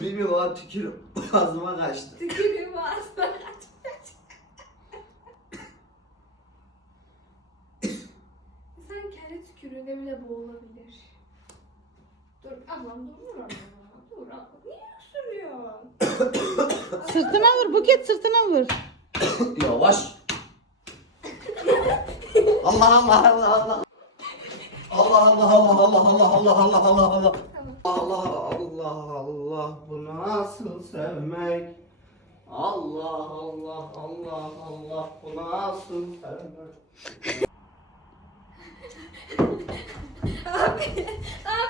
Bilmiyorum tükür ağzıma kaçtı. Tükürüğüm ağzına kaç. İnsan kendi tükürüğüne bile boğulabilir. Dur ablam dur vur ablam. Dur ablam. Niye sürüyorsun? Sırtına vur Buket sırtına vur. Yavaş. Allah Allah Allah Allah. Allah Allah Allah Allah Allah Allah Allah Allah Allah. Allah Allah bu nasıl sevmek? Allah Allah Allah Allah bu nasıl sevmek? Abi, abi.